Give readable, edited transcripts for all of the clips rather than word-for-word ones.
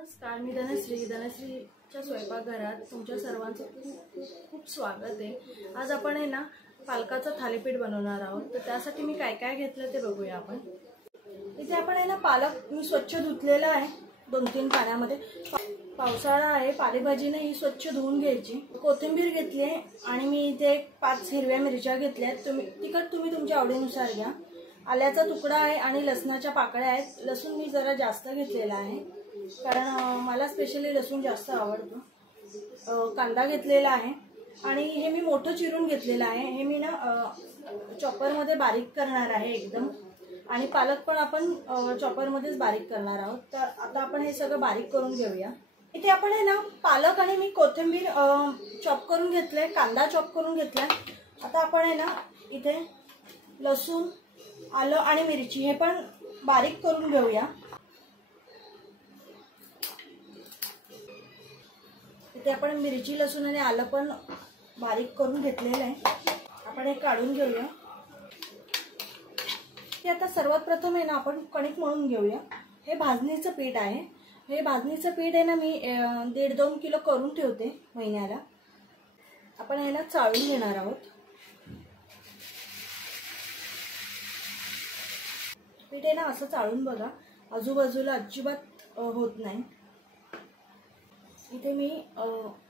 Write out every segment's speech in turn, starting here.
नमस्कार, मी धनश्रीच्या स्वयंपाकघरात तुमच्या सर्वांचं खूप खूप स्वागत आहे। आज आपण आहे ना पालकाचं थालीपीठ बनवणार आहोत। तर त्यासाठी मी काय काय घेतलं ते बघूया आपण। इथे आपण आहे ना पालक मी स्वच्छ धुतलेला आहे 2-3 पाण्यामध्ये। पावसाळा आहे, पालेभाजी नाही स्वच्छ धुवून घ्यायची। कोथिंबीर घेतली आहे आणि मी इथे 5 हिरव्या मिरच्या घेतल्यात। तिखट तुम्ही तुमच्या आवडीनुसार घ्या। आल्याचा तुकडा आहे आणि लसणाच्या पाकळ्या आहेत। लसूण मी जरा जास्त घेतलेला आहे कारण मला स्पेशली लसूण जास्त आवडतो। कांदा घेतलेला आहे आणि हे मी मोठं चिरून घेतलेलं आहे। हे मी ना चॉपर मध्ये बारीक करणार आहे एकदम, आणि पालक पण आपण चॉपर मध्येच बारीक करणार आहोत। तर आता आपण हे सगळं बारीक करून घेऊया। इथे आपण आहे ना पालक आणि मी कोथिंबीर चॉप करून घेतले, कांदा चॉप करून घेतलाय। आता आपण आहे ना इथे लसूण, आलं आणि मिरची हे पण बारीक करून घेऊया। इथे आपण मिरची, लसूण आणि आलं पण बारीक करून घेतलेलं आहे। आपण हे काढून घेऊया। ते आता सर्वात प्रथम आहे ना आपण कणिक मळून घेऊया। हे भाजणीचं पीठ आहे। हे भाजणीचं पीठ आहे ना मी 1.5-2 किलो करून ठेवते महिन्याला। आपण याला चाळून घेणार आहोत। पीठ आहे ना असं चाळून बघा, आजूबाजूला अजिबात होत नाही। इथे मी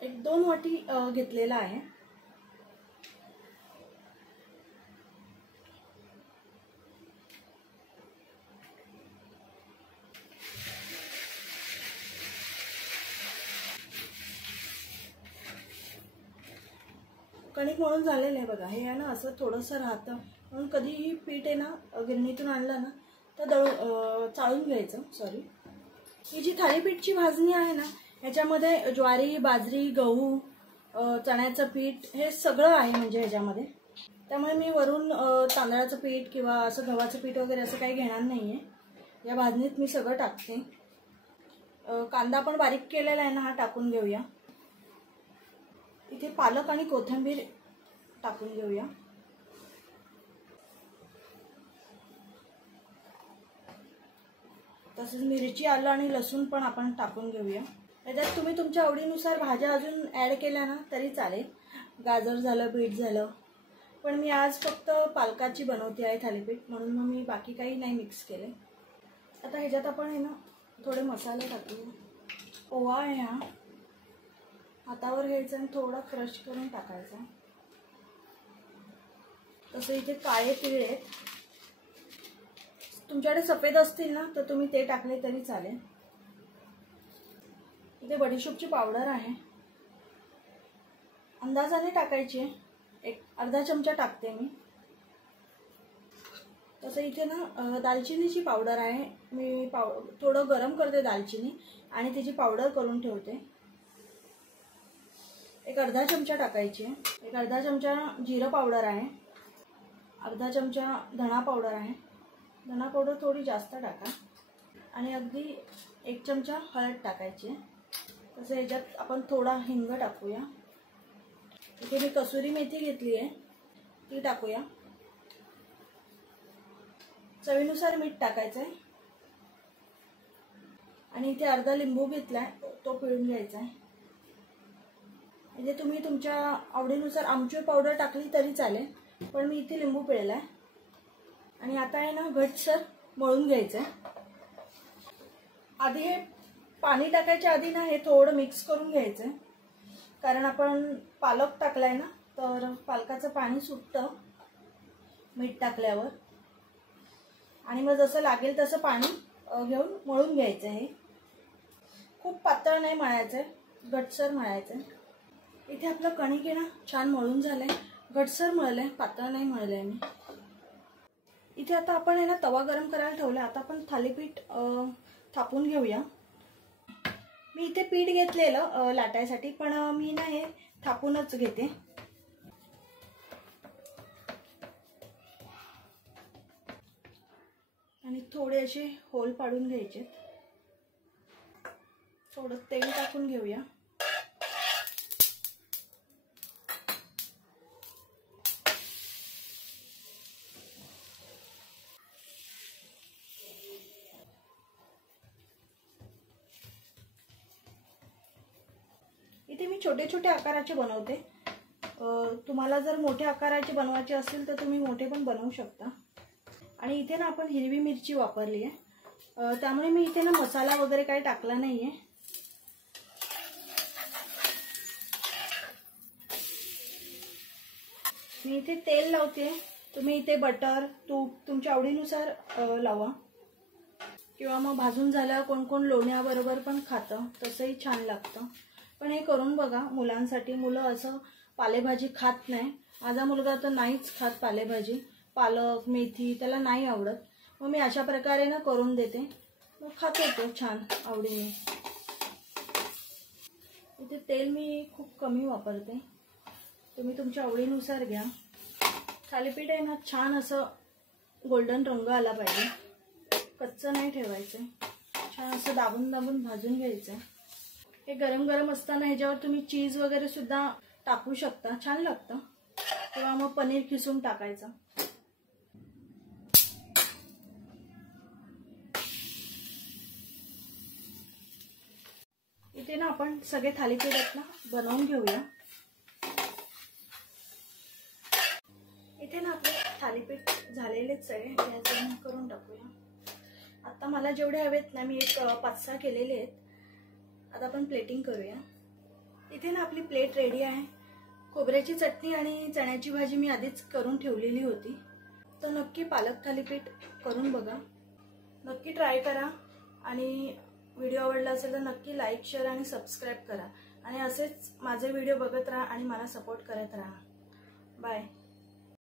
1-2 वाटी घेतलेला आहे। कणिक मळून झालेलं आहे बघा। हे आहे ना असं थोडंसं राहतं, म्हणून कधीही पीठ आहे ना गिरणीतून आणलं ना तर चाळून घ्यायचं। सॉरी, ही जी थालीपीठची भाजणी आहे ना ह्याच्यामध्ये ज्वारी, बाजरी, गहू, चण्याचं पीठ हे सगळं आहे म्हणजे ह्याच्यामध्ये। त्यामुळे मी वरून तांदळाचं पीठ किंवा असं गव्हाचं पीठ वगैरे असं काही घेणार नाहीये। या भाजणीत मी सगळं टाकते। कांदा पण बारीक केलेला आहे ना, हा टाकून घेऊया। इथे पालक आणि कोथिंबीर टाकून घेऊया। तसेच मिरची, आलं आणि लसूण पण आपण टाकून घेऊया। त्याच्यात तुम्ही तुमच्या आवडीनुसार भाज्या अजून ऍड केल्या ना तरी चालेल, गाजर झालं, बीट झालं, पण मी आज फक्त पालकाची बनवते आहे थालीपीठ, म्हणून मग मी बाकी काही नाही मिक्स केले। आता ह्याच्यात आपण आहे ना थोडे मसाले टाकूया। ओवा आहे हा, हातावर घ्यायचा आणि थोडा क्रश करून टाकायचा। तसे इथे काळे तिळ आहेत, तुमच्याकडे सफेद असतील ना तर तुम्ही ते टाकले तरी चालेल। इथे बडीशोपची पावडर आहे, अंदाजाने टाकायची आहे, 1/2 चमचा टाकते मी। तसं इथे ना दालचिनीची पावडर आहे, मी थोडं गरम करते दालचिनी आणि त्याची पावडर करून ठेवते। 1/2 चमचा टाकायची आहे। 1/2 चमचा जिरं पावडर आहे, 1/2 चमचा धणा पावडर आहे। धणा पावडर थोडी जास्त टाका, आणि अगदी 1 चमचा हळद टाकायची आहे। तसं ह्याच्यात आपण थोडा हिंग टाकूया। इथे मी कसुरी मेथी घेतली आहे, ती टाकूया। चवीनुसार मीठ टाकायचं आहे, आणि इथे अर्धा लिंबू घेतलाय, तो पिळून घ्यायचा आहे। म्हणजे तुम्ही तुमच्या आवडीनुसार आमचूर पावडर टाकली तरी चालेल, पण मी इथे लिंबू पिळलाय। आणि आता आहे ना घट्टसर मळून घ्यायचंय। आधी हे पाणी टाकायच्या आधी ना हे थोडं मिक्स करून घ्यायचंय, कारण आपण पालक टाकलाय ना तर पालकाचं पाणी सुटतं मीठ टाकल्यावर, आणि मग जसं लागेल तसं पाणी घेऊन मळून घ्यायचं। हे खूप पातळ नाही मळायचंय, घट्टसर मळायचंय। इथे आपलं कणिक आहे ना छान मळून झालंय, घट्टसर मळलंय, पातळ नाही मळलंय मी। इथे आता आपण आहे ना तवा गरम करायला ठेवला। आता आपण थालीपीठ थापून घेऊया। मी इथे पीठ घेतलेलं लाटायसाठी, पण मी ना हे थापूनच घेते। आणि थोडे असे होल पाडून घ्यायचे। थोडं तेल टाकून घेऊया। इथे मी छोटे छोटे आकाराचे बनवते. तुम्हाला जर मोठ्या आकाराचे बनवायचे असतील तर तुम्ही मोठे पण बनवू शकता. आणि इथे ना आपण हिरवी मिरची वापरली आहे, त्यामुळे मी इथे ना मसाला वगैरे काही टाकला नाही आहे. मी इथे तेल लावते. तुम्ही इथे बटर तूप तुमच्या आवडीनुसार लावा, किंवा मग भाजून झाल्यावर कोण कोण लोण्याबरोबर पण खातं, तसंही छान लागतं. पण हे करून बघा मुलांसाठी. मुलं असं पालेभाजी खात नाही. माझा मुलगा तर नाहीच खात पालेभाजी, पालक मेथी त्याला नाही आवडत. मग मी अशा प्रकारे ना करून देते, मग खातो तो छान आवडीने. इथे तेल मी खूप कमी वापरते, तुम्ही तुमच्या आवडीनुसार घ्या. थालीपीठ आहे ना छान असं गोल्डन रंग आला पाहिजे, कच्चं नाही ठेवायचं. छान असं दाबून दाबून भाजून घ्यायचं. हे गरम गरम असताना ह्याच्यावर तुम्ही चीज वगैरे सुद्धा टाकू शकता, छान लागतं. किंवा मग पनीर खिसून टाकायचं. इथे ना आपण सगळे थालीपीठ ना बनवून घेऊया. इथे ना आपले थालीपीठ झालेलेच आहे, गॅस बंद करून टाकूया. आता मला जेवढे हवेत ना मी एक 5-6 केलेले आहेत. आता आपण प्लेटिंग करूया. इथे ना आपली प्लेट रेडी आहे. खोबऱ्याची चटणी आणि चण्याची भाजी मी आधीच करून ठेवलेली होती. तर नक्की पालक थालीपीठ करून बघा, नक्की ट्राय करा. आणि व्हिडिओ आवडला असेल तर नक्की लाईक शेअर आणि सबस्क्राईब करा. आणि असेच माझे व्हिडिओ बघत राहा आणि मला सपोर्ट करत राहा. बाय.